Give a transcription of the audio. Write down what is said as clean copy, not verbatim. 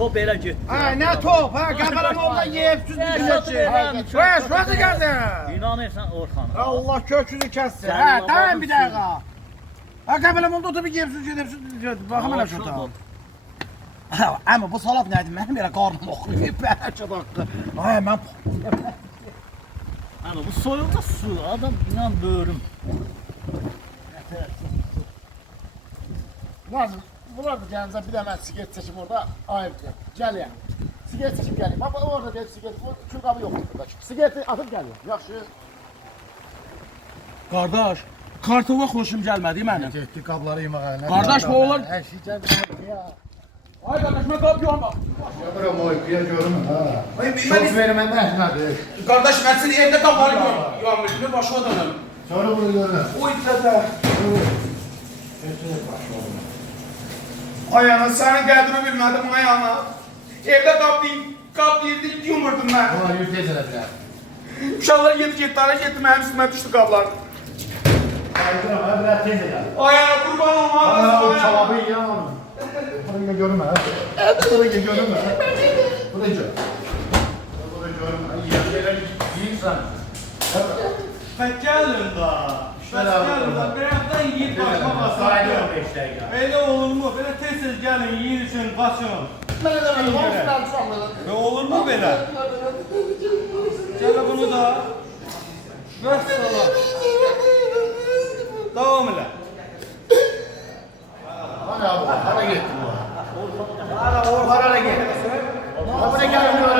top elə getdi. Ha ne top ha kafalarım oldan yiyip süzdürülecek. Ve şurası geldi. İnanırsan Orxan. Allah kökünü kessin. Sen Ha Allah tamam bir korusun. dakika. Ha kafalarım oldu oturup yiyip süzdürülecek. Bakın hele şurada. Ama bu salat neydi? Benim böyle karnım okuyor. Çok hakkı. Ay ben... Ama bu soyuldu su. Adam inan böğrüm. Lazım. Bunlar da kendinize bir de ben sigaret seçim orada ayıp diyor. Gel ya. Sigaret seçip geleyim. Baba orada gelip sigaret. Çünkü abi yok burada. Sigareti atıp geliyor. Yaxşı. Qardaş, kartova xoşum gəlmədi mənim. Getdi qabları yeməyə. Qardaş, bu onlar- Hər şey gəldi ya. Ay qardaş, mən qap yorma. Bura moy piya görmür ha. Çok vermende ehnadır. Qardaş, mən səni evdə qapları yormur, başa dönüm. Sonra bunu görmür. Oy tədə. Ay ana, sənin qədrini bilmədim ay ana. Evdə qap deyirdi, yumurdum mən. Ama yüz tezələ bilər. Uşaqlar getdikləri getdi, mənim üstümə düşdü qaplar. Aydıram ha biraz tezələ. Ay ana, qurban olma. Aa o çavabı yiyəm onu. Bunu görmür ha. Bunu görmür ha. Bu da gör. Bu da görmür. Yiyəm şeyler yiyirsən. Gəlin da. Gəlin da. Birazdan yiyib başma basın. Elə olur mu? Belə tez-tez gəlin, yiyin üçün qaçın. Mən də mən hoşdan çoxladım. Və olur mu belə? Gəl bunu da. Vəssalam. Davam elə. Hadi abi, hara getdi bu? Hara gitti? Hara gelmiyor.